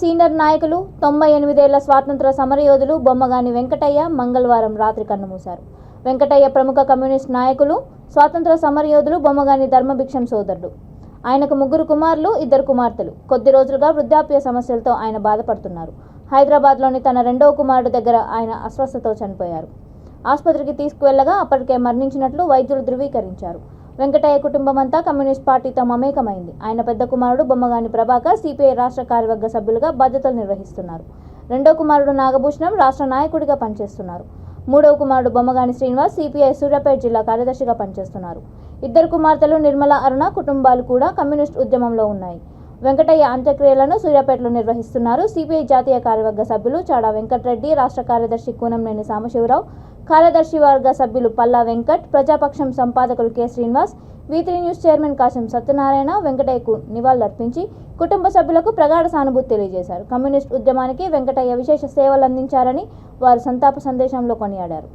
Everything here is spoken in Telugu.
సీనియర్ నాయకులు 98 ఏళ్ల స్వాతంత్ర సమరయోధులు బొమ్మగాని వెంకటయ్య మంగళవారం రాత్రి కన్నుమూశారు. వెంకటయ్య ప్రముఖ కమ్యూనిస్ట్ నాయకులు, స్వాతంత్ర సమరయోధులు బొమ్మగాని ధర్మభిక్షం సోదరుడు. ఆయనకు 3 కుమారులు, 2 కుమార్తెలు. కొద్ది రోజులుగా వృద్ధాప్య సమస్యలతో ఆయన బాధపడుతున్నారు. హైదరాబాద్లోని తన 2వ కుమారుడు దగ్గర ఆయన అస్వస్థతతో చనిపోయారు. ఆసుపత్రికి తీసుకువెళ్లగా అప్పటికే మరణించినట్లు వైద్యులు ధృవీకరించారు. వెంకటయ్య కుటుంబం అంతా కమ్యూనిస్ట్ పార్టీతో మమేకమైంది. ఆయన పెద్ద కుమారుడు బొమ్మగాని ప్రభాకర్ సిపిఐ రాష్ట్ర కార్యవర్గ సభ్యులుగా బాధ్యతలు నిర్వహిస్తున్నారు. 2వ కుమారుడు నాగభూషణం రాష్ట్ర నాయకుడిగా పనిచేస్తున్నారు. 3వ కుమారుడు బొమ్మగాని శ్రీనివాస్ సిపిఐ సూర్యాపేట జిల్లా కార్యదర్శిగా పనిచేస్తున్నారు. 2 కుమార్తెలు నిర్మల, అరుణ కుటుంబాలు కూడా కమ్యూనిస్ట్ ఉద్యమంలో ఉన్నాయి. వెంకటయ్య అంత్యక్రియలను సూర్యాపేటలో నిర్వహిస్తున్నారు. సిపిఐ జాతీయ కార్యవర్గ సభ్యులు చాడా వెంకటరెడ్డి, రాష్ట్ర కార్యదర్శి కూనంనేని సాంబశివరావు, కార్యదర్శి వర్గ సభ్యులు పల్లా వెంకట్, ప్రజాపక్షం సంపాదకులు K Srinivas, V3 news chairman Kasam Satyanarayana వెంకటయ్యకు నివాళులర్పించి కుటుంబ సభ్యులకు ప్రగాఢ సానుభూతి తెలియజేశారు. కమ్యూనిస్ట్ ఉద్యమానికి వెంకటయ్య విశేష సేవలందించారని వారు సంతాప సందేశంలో కొనియాడారు.